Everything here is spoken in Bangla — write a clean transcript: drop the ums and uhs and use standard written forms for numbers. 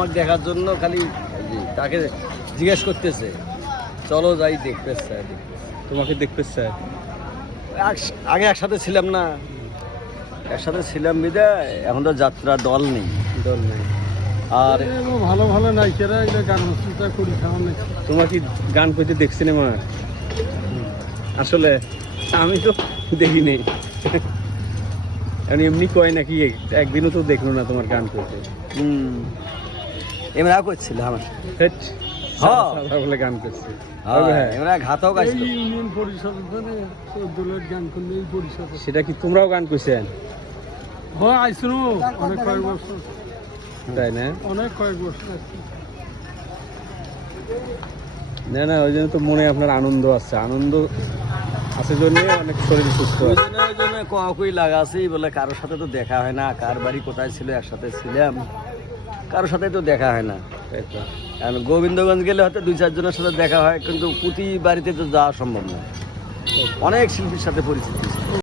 আমাকে দেখার জন্য খালি তাকে জিজ্ঞেস করতেছে, চলো যাই দেখতে চাই। তোমাকে দেখতে চায়। আগে একসাথে ছিলাম না, একসাথে ছিলাম বিদায় এখন তো যাত্রা দল নেই। দল নেই। আর ভালো ভালো নায়িকারা এগুলো গান হস্তিতা করি খাওয়া নাকি। তোমার কি গান করতে দেখছি না মা? আসলে আমি তো দেখি নেই। এমনি কয় নাকি একদিনও তো দেখলো না তোমার গান করতে। এমরা করছিল আমার হেট, হ্যাঁ। সাদা বলে গান করছে। হ্যাঁ, এমরা ঘাতক এই আসলো। ইউনিয়ন পরিষদ মানে দলের গান করলে এই পরিষদ সেটা কি তোমরাও গান করছেন? হ্যাঁ আইসিল অনেক কয়েক বছর, তাই না? অনেক কয়েক বছর আইসিল। না না, ওই জন্য তো মনে আপনার আনন্দ আছে, আনন্দ আছে জন্য অনেক শরীর সুস্থ ওই আছে। জন্য কই লাগাছি বলে কারোর সাথে তো দেখা হয় না, কার বাড়ি কোথায় ছিল একসাথে ছিলাম, কারোর সাথে তো দেখা হয় না। তাই তো। কারণ গোবিন্দগঞ্জ গেলে হয়তো 2-4 জনের সাথে দেখা হয়, কিন্তু প্রতি বাড়িতে তো যাওয়া সম্ভব না। অনেক শিল্পীর সাথে পরিচিতি।